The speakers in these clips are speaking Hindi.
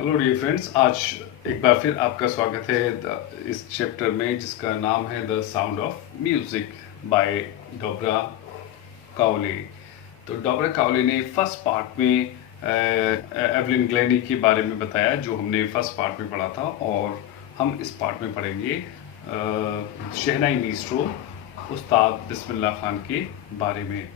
हेलो डियर फ्रेंड्स, आज एक बार फिर आपका स्वागत है इस चैप्टर में जिसका नाम है the sound of music by Deborah Cowley. तो डोब्रा काउले ने फर्स्ट पार्ट में एवलिन ग्लेनी के बारे में बताया जो हमने फर्स्ट पार्ट में पढ़ा था, और हम इस पार्ट में पढ़ेंगे शहनाई मीस्ट्रो उस्ताद बिस्मिल्लाह खान के बारे में।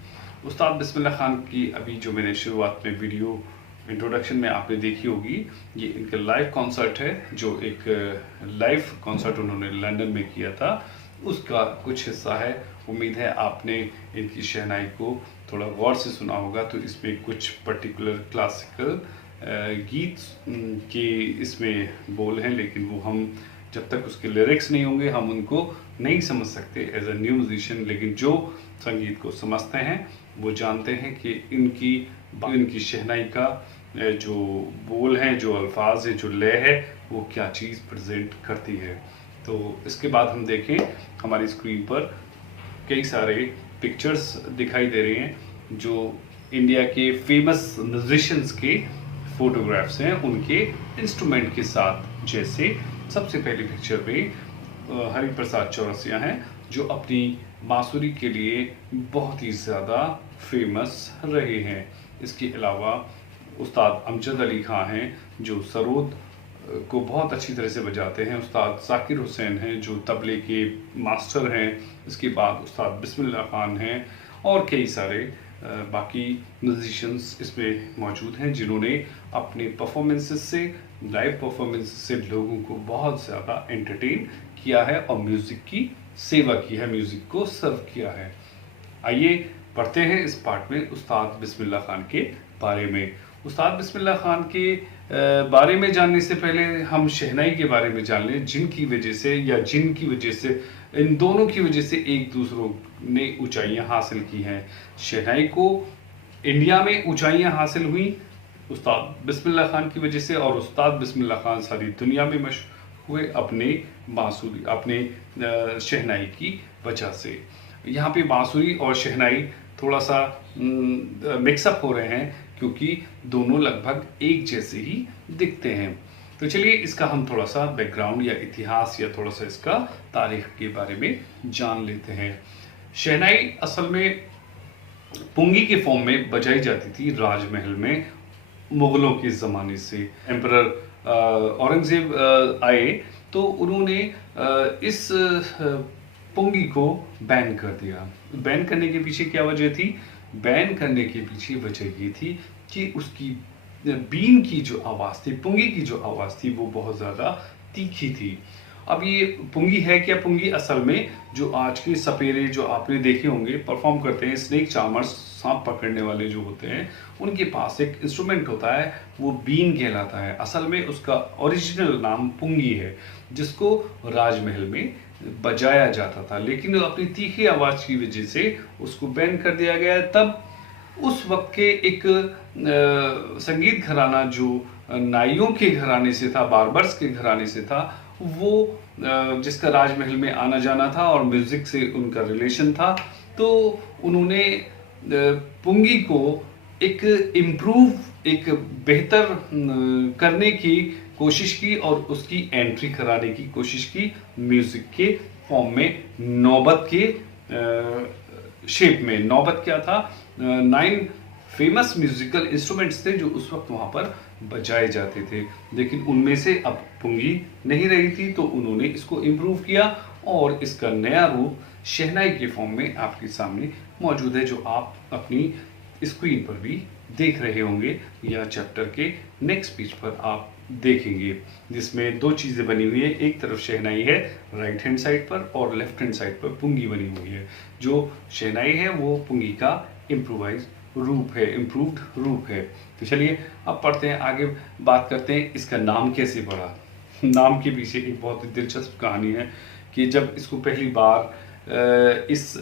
उस्ताद बिस्मिल्लाह खान की अभी जो मैंने शुरुआत में वीडियो इंट्रोडक्शन में आपने देखी होगी, ये इनका लाइव कॉन्सर्ट है जो एक लाइव कॉन्सर्ट उन्होंने लंदन में किया था, उसका कुछ हिस्सा है। उम्मीद है आपने इनकी शहनाई को थोड़ा गौर से सुना होगा। तो इसमें कुछ पर्टिकुलर क्लासिकल गीत के इसमें बोल हैं, लेकिन वो हम जब तक उसके लिरिक्स नहीं होंगे हम उनको नहीं समझ सकते एज अ न्यू म्यूजिशियन। लेकिन जो संगीत को समझते हैं वो जानते हैं कि इनकी शहनाई का जो बोल हैं, जो अल्फाज हैं, जो लय है, वो क्या चीज़ प्रेजेंट करती है। तो इसके बाद हम देखें हमारी स्क्रीन पर कई सारे पिक्चर्स दिखाई दे रहे हैं जो इंडिया के फेमस म्यूजिशियंस के फोटोग्राफ्स हैं उनके इंस्ट्रूमेंट के साथ। जैसे सबसे पहली पिक्चर में हरिप्रसाद चौरसिया हैं जो अपनी बांसुरी के लिए बहुत ही ज़्यादा फेमस रहे हैं। इसके अलावा उस्ताद अमजद अली खां हैं जो सरोद को बहुत अच्छी तरह से बजाते हैं। उस्ताद जाकिर हुसैन हैं जो तबले के मास्टर हैं। इसके बाद उस्ताद बिस्मिल्लाह खान हैं और कई सारे बाकी म्यूजिशियंस इसमें मौजूद हैं जिन्होंने अपने परफॉर्मेंसेस से, लाइव परफॉर्मेंसेस से लोगों को बहुत ज़्यादा एंटरटेन किया है और म्यूज़िक की सेवा की है, म्यूज़िक को सर्व किया है। आइए पढ़ते हैं इस पार्ट में उस्ताद बिस्मिल्लाह खान के बारे में। उस्ताद बिस्मिल्लाह खान के बारे में जानने से पहले हम शहनाई के बारे में जान लें, जिनकी वजह से या जिनकी वजह से, इन दोनों की वजह से एक दूसरों ने ऊंचाइयां हासिल की हैं। शहनाई को इंडिया में ऊंचाइयां हासिल हुई उस्ताद बिस्मिल्लाह खान की वजह से, और उस्ताद बिस्मिल्लाह खान सारी दुनिया में मशहूर हुए अपने बांसुरी, अपने शहनाई की वजह से। यहाँ पे बांसुरी और शहनाई थोड़ा सा मिक्सअप हो रहे हैं क्योंकि दोनों लगभग एक जैसे ही दिखते हैं। तो चलिए इसका हम थोड़ा सा बैकग्राउंड या इतिहास या थोड़ा सा इसका तारीख के बारे में जान लेते हैं। शहनाई असल में पुंगी के फॉर्म में बजाई जाती थी राजमहल में मुगलों के ज़माने से। एम्परर औरंगजेब आए तो उन्होंने इस पुंगी को बैन कर दिया। बैन करने के पीछे क्या वजह थी? बैन करने के पीछे वजह ये थी कि उसकी बीन की जो आवाज़ थी, पुंगी की जो आवाज़ थी, वो बहुत ज़्यादा तीखी थी। अब ये पुंगी है क्या? पुंगी असल में जो आज के सपेरे जो आपने देखे होंगे परफॉर्म करते हैं, स्नेक चार्मर्स, सांप पकड़ने वाले जो होते हैं, उनके पास एक इंस्ट्रूमेंट होता है, वो बीन कहलाता है। असल में उसका ओरिजिनल नाम पुंगी है जिसको राजमहल में बजाया जाता था, लेकिन अपनी तीखी आवाज़ की वजह से उसको बैन कर दिया गया। तब उस वक्त के एक संगीत घराना जो नाइयों के घराने से था, बार्बर्स के घराने से था, वो जिसका राजमहल में आना जाना था और म्यूज़िक से उनका रिलेशन था, तो उन्होंने पुंगी को एक इम्प्रूव, एक बेहतर करने की कोशिश की और उसकी एंट्री कराने की कोशिश की म्यूज़िक के फॉर्म में, नौबत के शेप में। नौबत क्या था? 9 फेमस म्यूजिकल इंस्ट्रूमेंट्स थे जो उस वक्त वहाँ पर बजाए जाते थे, लेकिन उनमें से अब पुंगी नहीं रही थी, तो उन्होंने इसको इम्प्रूव किया और इसका नया रूप शहनाई के फॉर्म में आपके सामने मौजूद है, जो आप अपनी स्क्रीन पर भी देख रहे होंगे या चैप्टर के नेक्स्ट पेज पर आप देखेंगे, जिसमें 2 चीज़ें बनी हुई है। एक तरफ शहनाई है राइट हैंड साइड पर और लेफ्ट हैंड साइड पर पुंगी बनी हुई है। जो शहनाई है वो पुंगी का इम्प्रोवाइज रूप है, इम्प्रूव्ड रूप है। तो चलिए अब पढ़ते हैं, आगे बात करते हैं इसका नाम कैसे पड़ा। नाम के पीछे एक बहुत ही दिलचस्प कहानी है कि जब इसको पहली बार इस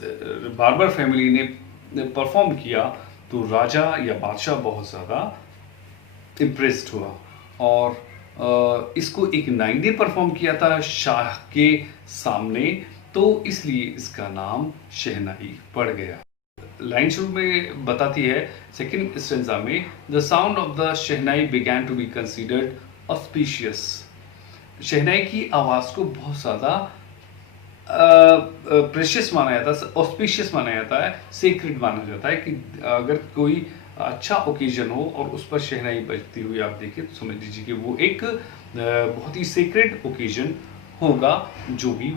बार्बर फैमिली ने परफॉर्म किया तो राजा या बादशाह बहुत ज़्यादा इम्प्रेस्ड हुआ और इसको एक नाई ने परफॉर्म किया था शाह के सामने, तो इसलिए इसका नाम शहनाई पड़ गया। लाइन शुरू में बताती है सेकंड स्टेंजा में, the sound of the shehnai began to be considered auspicious. शहनाई की आवाज़ को बहुत ज़्यादा प्रेशियस माना जाता है, ऑस्पिशियस माना जाता है, सेक्रेड माना जाता है कि अगर कोई अच्छा ओकेजन हो और उस पर शहनाई बजती हुई आप देखें तो समझ लीजिए कि वो एक बहुत ही सेक्रेड ओकेजन होगा, जो भी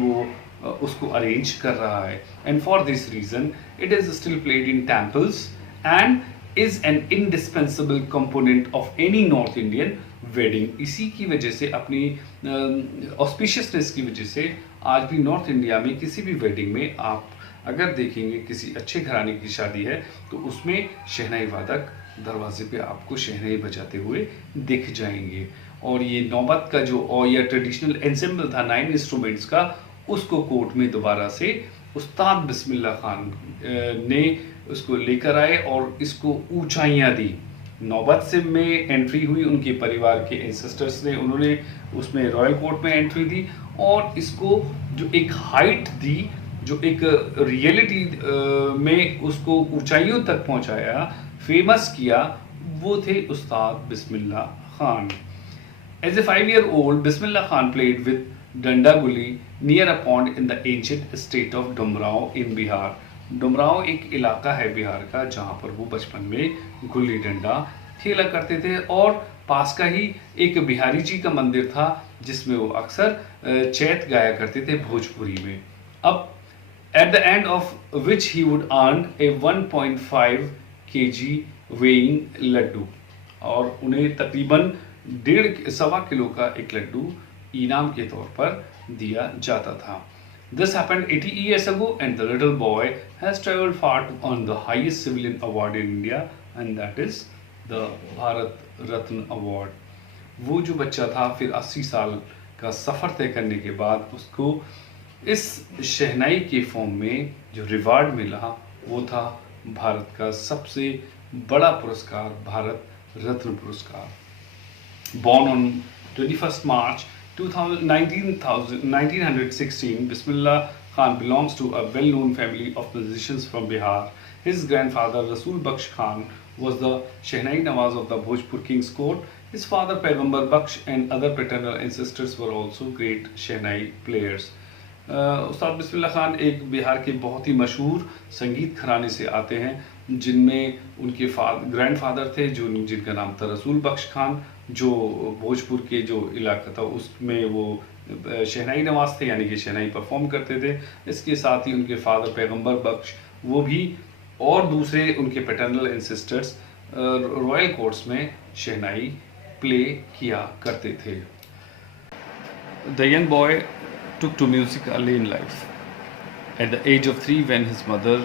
वो उसको अरेंज कर रहा है। And for this reason it is still played in temples and is an indispensable component of any north Indian wedding. इसी की वजह से, अपनी ऑस्पिशियसनेस की वजह से, आज भी नॉर्थ इंडिया में किसी भी वेडिंग में आप अगर देखेंगे किसी अच्छे घराने की शादी है तो उसमें शहनाई वादक दरवाजे पे आपको शहनाई बजाते हुए दिख जाएंगे। और ये नौबत का जो और यह ट्रेडिशनल एंसेम्बल था 9 इंस्ट्रूमेंट्स का, उसको कोर्ट में दोबारा से उस्ताद बिस्मिल्लाह खान ने उसको लेकर आए और इसको ऊंचाइयां दी। नौबत से में एंट्री हुई उनके परिवार के एंसेस्टर्स ने, उन्होंने उसमें रॉयल कोर्ट में एंट्री दी और इसको जो एक हाइट दी, जो एक रियलिटी में उसको ऊंचाइयों तक पहुंचाया, फेमस किया, वो थे उस्ताद Bismillah Khan. As a 5-year-old, Bismillah Khan played with Dandaguli near a pond in the ancient state of Dumrao in Bihar. Dumraon एक इलाका है बिहार का जहाँ पर वो बचपन में गुल्ली डंडा खेला करते थे और पास का ही एक बिहारी जी का मंदिर था जिसमें वो अक्सर चैत गाया करते थे भोजपुरी में। अब at the end of which he would earn a 1.5 kg weighing Laddu, और उन्हें तकरीबन 1.5 किलो का एक लड्डू इनाम के तौर पर दिया जाता था। This happened 80 years ago and the little boy has traveled far to earn the highest civilian award in India and that is the Bharat Ratna Award. वो जो बच्चा था फिर 80 साल का सफ़र तय करने के बाद उसको इस शहनाई के फॉर्म में जो रिवार्ड मिला वो था भारत का सबसे बड़ा पुरस्कार, भारत रत्न पुरस्कार। Born on 21st March 1916, Bismillah Khan belongs to a well-known family of musicians from Bihar. His grandfather Rasul Baksh Khan was the Shehnai Nawaz of the Bhojpur King's Court. His father Paigambbar Baksh and other paternal ancestors were also great Shehnai players. उस्ताद बिस्मिल्लाह खान एक बिहार के बहुत ही मशहूर संगीत घराने से आते हैं जिनमें उनके ग्रैंडफादर थे जिनका नाम था रसूल बख्श खान, जो भोजपुर के जो इलाका था उसमें वो शहनाई नवाज थे, यानी कि शहनाई परफॉर्म करते थे। इसके साथ ही उनके फादर पैगंबर बख्श वो भी और दूसरे उनके पैटर्नल एंसेस्टर्स रॉयल कोर्ट्स में शहनाई प्ले किया करते थे। The young boy took to music early in life. At the age of 3, when his mother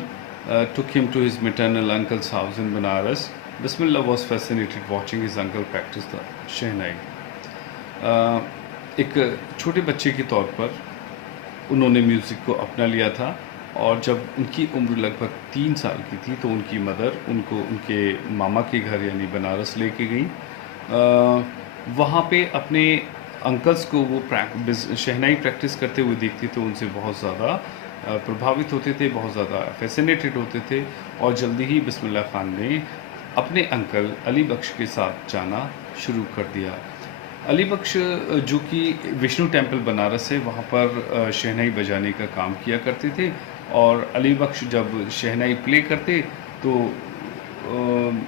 took him to his maternal uncle's house in Banaras, Bismillah was fascinated watching his uncle practice the shehnai. एक छोटे बच्चे के तौर पर उन्होंने म्यूज़िक को अपना लिया था और जब उनकी उम्र लगभग 3 साल की थी तो उनकी मदर उनको उनके मामा के घर यानी बनारस लेके गई। वहाँ पे अपने अंकल्स को वो शहनाई प्रैक्टिस करते हुए देखती तो उनसे बहुत ज़्यादा प्रभावित होते थे, बहुत ज़्यादा फैसिनेटेड होते थे और जल्दी ही बिस्मिल्लाह खान ने अपने अंकल अली बख्श के साथ जाना शुरू कर दिया। अली बख्श जो कि विष्णु टेम्पल बनारस है वहाँ पर शहनाई बजाने का काम किया करते थे और अली बख्श जब शहनाई प्ले करते तो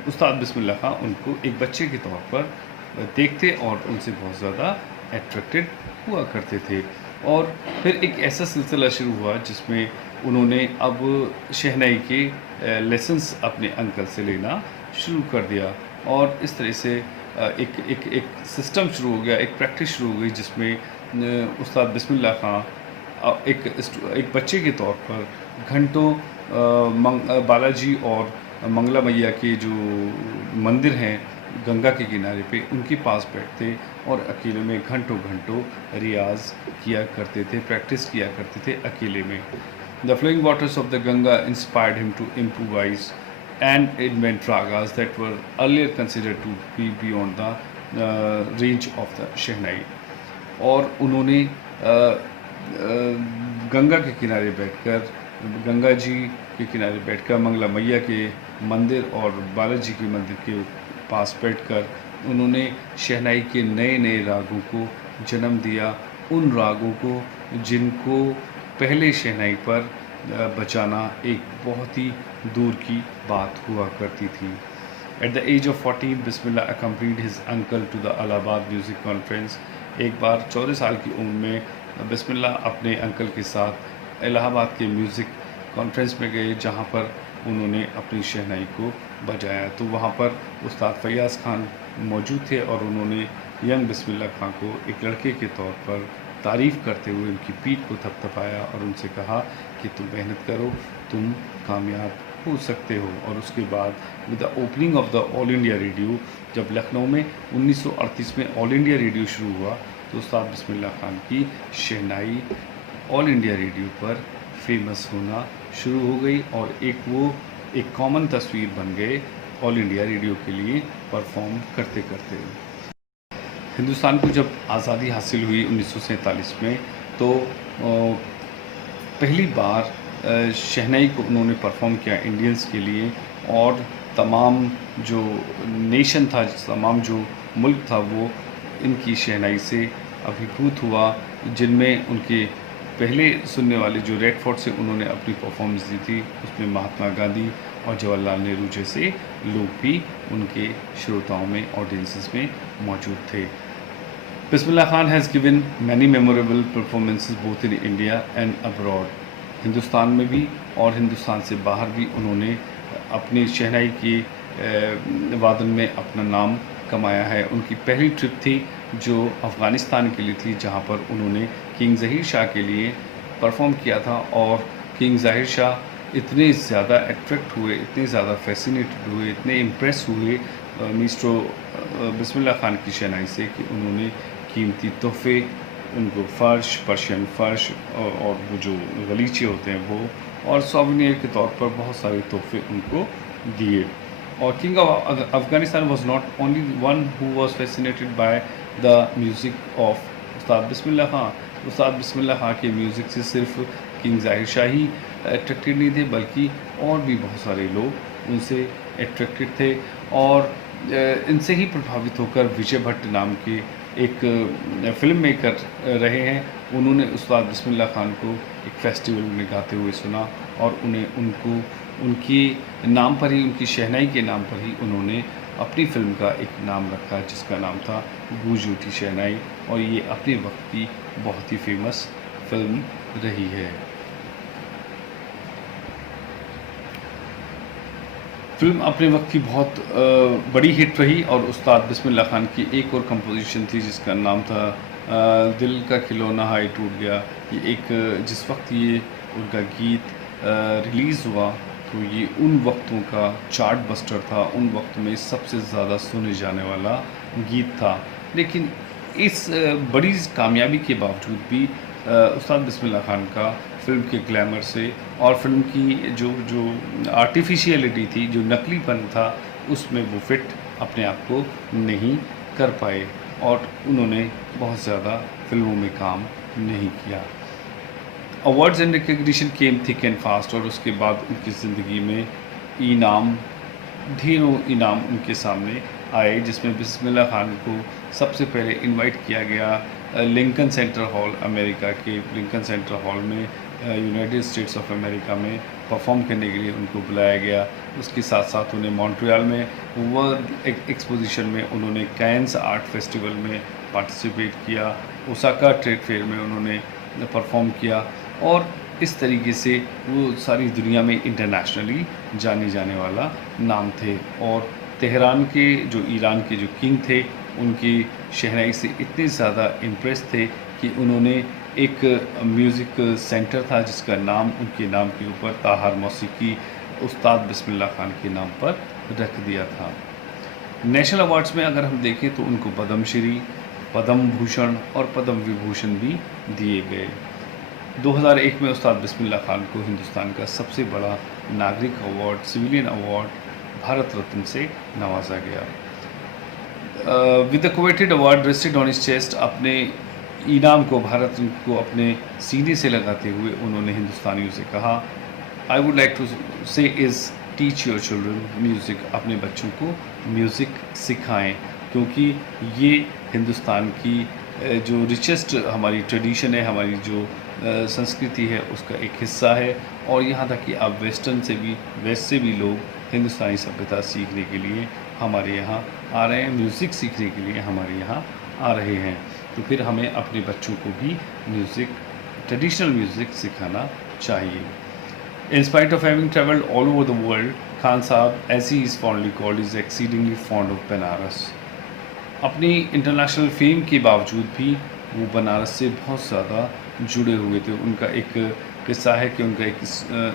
उस्ताद बिस्मिल्लाह खान उनको एक बच्चे के तौर पर देखते और उनसे बहुत ज़्यादा अट्रैक्टेड हुआ करते थे। और फिर एक ऐसा सिलसिला शुरू हुआ जिसमें उन्होंने अब शहनाई के लेसन्स अपने अंकल से लेना शुरू कर दिया और इस तरह से एक सिस्टम शुरू हो गया, एक प्रैक्टिस शुरू हो गई जिसमें उस्ताद बिस्मिल्लाह खान एक बच्चे के तौर पर घंटों बालाजी और मंगला मैया के जो मंदिर हैं गंगा के किनारे पे उनके पास बैठते और अकेले में घंटों घंटों रियाज किया करते थे, प्रैक्टिस किया करते थे अकेले में। The flowing waters of the Ganga inspired him to improvise and invent ragas that were earlier considered to be beyond the range of the shehnai. और उन्होंने गंगा के किनारे बैठकर, गंगा जी के किनारे बैठकर मंगला मैया के मंदिर और बालाजी के मंदिर के पास बैठकर उन्होंने शहनाई के नए नए रागों को जन्म दिया, उन रागों को जिनको पहले शहनाई पर बजाना एक बहुत ही दूर की बात हुआ करती थी। At the age of 14, Bismillah accompanied his uncle to the Allahabad Music Conference। एक बार 14 साल की उम्र में बिस्मिल्लाह अपने अंकल के साथ इलाहाबाद के म्यूज़िक कॉन्फ्रेंस में गए, जहाँ पर उन्होंने अपनी शहनाई को बजाया। तो वहाँ पर उस्ताद फैयाज़ खान मौजूद थे और उन्होंने यंग बिस्मिल्लाह खान को एक लड़के के तौर पर तारीफ़ करते हुए उनकी पीठ को थपथपाया और उनसे कहा कि तुम मेहनत करो, तुम कामयाब हो सकते हो। और उसके बाद with the opening of the all India radio, जब लखनऊ में 1938 में ऑल इंडिया रेडियो शुरू हुआ, तो उस्ताद बिस्मिल्लाह खान की शहनाई ऑल इंडिया रेडियो पर फेमस होना शुरू हो गई और एक कॉमन तस्वीर बन गए ऑल इंडिया रेडियो के लिए परफॉर्म करते करते। हिंदुस्तान को जब आज़ादी हासिल हुई 1947 में, तो पहली बार शहनाई को उन्होंने परफॉर्म किया इंडियंस के लिए, और तमाम जो नेशन था, तमाम जो मुल्क था, वो इनकी शहनाई से अभिभूत हुआ, जिनमें उनके पहले सुनने वाले जो रेड फोर्ट से उन्होंने अपनी परफॉर्मेंस दी थी, उसमें महात्मा गांधी और जवाहरलाल नेहरू जैसे लोग भी उनके श्रोताओं में, ऑडियंसेस में मौजूद थे। Bismillah Khan has given many memorable performances both in India and abroad. Hindustan में भी और हिंदुस्तान से बाहर भी उन्होंने अपनी शहनाई की वादन में अपना नाम कमाया है। उनकी पहली ट्रिप थी जो अफ़गानिस्तान के लिए थी, जहां पर उन्होंने किंग ज़हीर शाह के लिए परफॉर्म किया था, और किंग ज़हीर शाह इतने ज़्यादा अट्रैक्ट हुए, इतने ज़्यादा फैसिनेटेड हुए, इतने इम्प्रेस हुए मिस्टर बिस्मिल्लाह खान की शहनाई से कि उन्होंने कीमती तोहफ़े उनको फ़र्श, पर्शियन फ़र्श और वो जो गलीचे होते हैं वो, और सोवेनियर के तौर पर बहुत सारे तोहफ़े उनको दिए। और king of Afghanistan was not only one who was fascinated by the music of उस्ताद बिस्मिल्लाह खान। उस्ताद बिस्मिल्लाह खान के म्यूज़िक से सिर्फ किंग ज़ाहिर शाह ही अट्रैक्टेड नहीं थे, बल्कि और भी बहुत सारे लोग उनसे अट्रैक्टेड थे, और इनसे ही प्रभावित होकर विजय भट्ट नाम के एक फ़िल्म मेकर रहे हैं। उन्होंने उस्ताद बिस्मिल्लाह खान को एक फेस्टिवल में गाते हुए सुना, और उनके नाम पर ही, उनकी शहनाई के नाम पर ही उन्होंने अपनी फ़िल्म का एक नाम रखा, जिसका नाम था गूंज उठी शहनाई, और ये अपने वक्त की बहुत ही फेमस फ़िल्म रही है। फ़िल्म अपने वक्त की बहुत बड़ी हिट रही, और उस्ताद बिस्मिल्लाह खान की एक और कंपोजिशन थी जिसका नाम था दिल का खिलौना हाय टूट गया। ये एक जिस वक्त ये उनका गीत रिलीज़ हुआ, तो ये उन वक्तों का चार्ट बस्टर था, उन वक्त में सबसे ज़्यादा सुने जाने वाला गीत था। लेकिन इस बड़ी कामयाबी के बावजूद भी उस्ताद बिस्मिल्लाह खान का फ़िल्म के ग्लैमर से और फिल्म की जो आर्टिफिशियलिटी थी, जो नकलीपन था, उसमें वो फिट अपने आप को नहीं कर पाए, और उन्होंने बहुत ज़्यादा फिल्मों में काम नहीं किया। Awards and recognition came thick and fast, और उसके बाद उनकी ज़िंदगी में ढेरों इनाम उनके सामने आए, जिसमें बिस्मिल्लाह खान को सबसे पहले इनवाइट किया गया लिंकन सेंटर हॉल, अमेरिका के लिंकन सेंटर हॉल में यूनाइटेड स्टेट्स ऑफ अमेरिका में परफॉर्म करने के लिए उनको बुलाया गया। उसके साथ साथ उन्हें मॉन्ट्रियल में वर्ल्ड एक्सपोजिशन में, उन्होंने कैन्स आर्ट फेस्टिवल में पार्टिसिपेट किया, ओसाका ट्रेड फेयर में उन्होंने परफॉर्म किया, और इस तरीके से वो सारी दुनिया में इंटरनेशनली जाने जाने वाला नाम थे। और तेहरान के जो ईरान के जो किंग थे, उनकी शहनाई से इतने ज़्यादा इम्प्रेस थे कि उन्होंने एक म्यूज़िक सेंटर था जिसका नाम उनके नाम के ऊपर ताहार मौसीकी उस्ताद बिस्मिल्लाह खान के नाम पर रख दिया था। नेशनल अवार्ड्स में अगर हम देखें तो उनको पद्मश्री, पद्म भूषण और पद्म विभूषण भी दिए गए। 2001 में उस्ताद बिस्मिल्लाह खान को हिंदुस्तान का सबसे बड़ा नागरिक award, civilian award Bharat Ratna से नवाजा गया। With the coveted award rested on his chest, अपने इनाम को, भारत रत्न को अपने सीने से लगाते हुए उन्होंने हिंदुस्तानियों से कहा, आई वुड लाइक टू से is teach your children music, अपने बच्चों को म्यूज़िक सिखाएं। क्योंकि ये हिंदुस्तान की जो रिचेस्ट हमारी ट्रेडिशन है, हमारी जो संस्कृति है, उसका एक हिस्सा है। और यहाँ तक कि अब वेस्ट से भी लोग हिंदुस्तानी सभ्यता सीखने के लिए हमारे यहाँ आ रहे हैं, म्यूज़िक सीखने के लिए हमारे यहाँ आ रहे हैं। तो फिर हमें अपने बच्चों को भी ट्रेडिशनल म्यूज़िक सिखाना चाहिए। In spite of having traveled all over the world, Khan Saab, as he is fondly called, is exceedingly fond of Banaras. अपनी इंटरनेशनल फेम के बावजूद भी वो बनारस से बहुत ज़्यादा जुड़े हुए थे। उनका एक किस्सा है कि उनका एक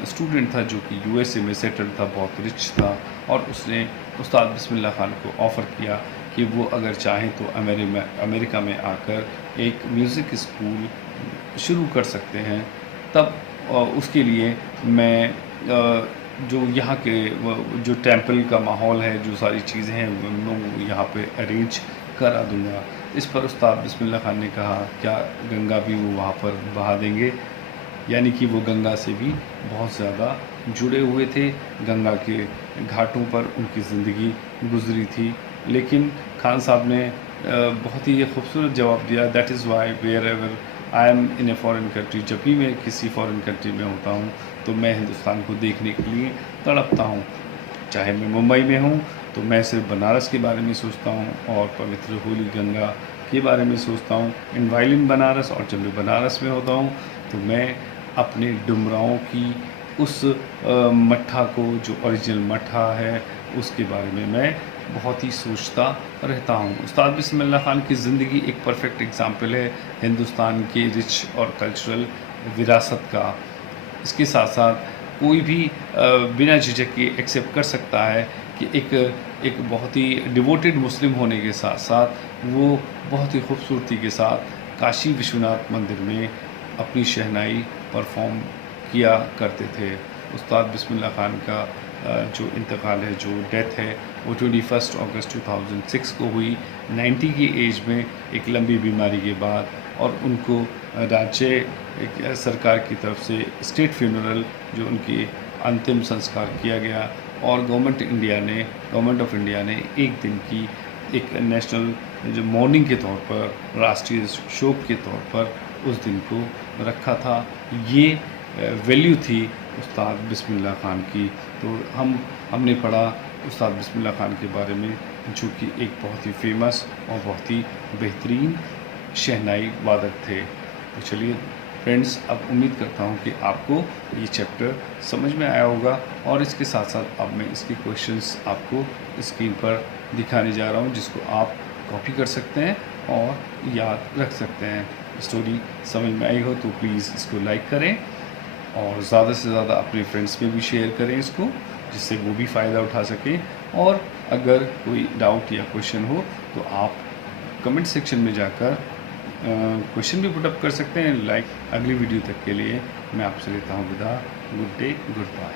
स्टूडेंट था जो कि यूएसए में सेटल था, बहुत रिच था, और उसने उस्ताद बिस्मिल्लाह खान को ऑफ़र किया कि वो अगर चाहें तो अमेरिका में आकर एक म्यूज़िक स्कूल शुरू कर सकते हैं। तब उसके लिए मैं जो यहाँ के जो टेंपल का माहौल है, जो सारी चीज़ें हैं, मैं यहाँ पे अरेंज करा दूँगा। इस पर उस्ताद बिस्मिल्लाह खान ने कहा क्या गंगा भी वो वहाँ पर बहा देंगे, यानी कि वो गंगा से भी बहुत ज़्यादा जुड़े हुए थे। गंगा के घाटों पर उनकी ज़िंदगी गुजरी थी। लेकिन खान साहब ने बहुत ही खूबसूरत जवाब दिया, that is why wherever I am in a foreign country, जब भी मैं किसी फ़ॉरेन कंट्री में होता हूँ तो मैं हिंदुस्तान को देखने के लिए तड़पता हूँ। चाहे मैं मुंबई में हूँ तो मैं सिर्फ बनारस के बारे में सोचता हूँ और पवित्र होली गंगा के बारे में सोचता हूँ, इन वाइलिन बनारस। और जब मैं बनारस में होता हूँ तो मैं अपने डुमरांव की उस मट्ठा को, जो ओरिजिनल मट्ठा है, उसके बारे में मैं बहुत ही सोचता रहता हूँ। उस्ताद बिस्मिल्लाह खान की ज़िंदगी एक परफेक्ट एग्जाम्पल है हिंदुस्तान के रिच और कल्चरल विरासत का। इसके साथ साथ कोई भी बिना झिझक के एक्सेप्ट कर सकता है कि एक बहुत ही डिवोटेड मुस्लिम होने के साथ साथ वो बहुत ही खूबसूरती के साथ काशी विश्वनाथ मंदिर में अपनी शहनाई परफॉर्म किया करते थे। उस्ताद बिस्मिल्लाह खान का जो इंतकाल है, जो डेथ है, वो 21 अगस्त 2006 को हुई 90 की एज में, एक लंबी बीमारी के बाद। और उनको राज्य सरकार की तरफ से स्टेट फ्यूनरल, जो उनकी अंतिम संस्कार किया गया, और गवर्नमेंट ऑफ इंडिया ने एक दिन की एक नेशनल जो मॉर्निंग के तौर पर, राष्ट्रीय शोक के तौर पर उस दिन को रखा था। ये वैल्यू थी उस्ताद बिस्मिल्लाह खान की। तो हमने पढ़ा उस्ताद बिस्मिल्लाह खान के बारे में, जो कि एक बहुत ही फेमस और बहुत ही बेहतरीन शहनाई वादक थे। तो चलिए फ्रेंड्स, अब उम्मीद करता हूँ कि आपको ये चैप्टर समझ में आया होगा, और इसके साथ साथ अब मैं इसके क्वेश्चंस आपको स्क्रीन पर दिखाने जा रहा हूँ, जिसको आप कॉपी कर सकते हैं और याद रख सकते हैं। स्टोरी समझ में आई हो तो प्लीज़ इसको लाइक करें और ज़्यादा से ज़्यादा अपने फ्रेंड्स में भी शेयर करें इसको, जिससे वो भी फ़ायदा उठा सकें। और अगर कोई डाउट या क्वेश्चन हो तो आप कमेंट सेक्शन में जाकर क्वेश्चन भी पुटअप कर सकते हैं। अगली वीडियो तक के लिए मैं आपसे लेता हूँ विदा। Good day, good bye.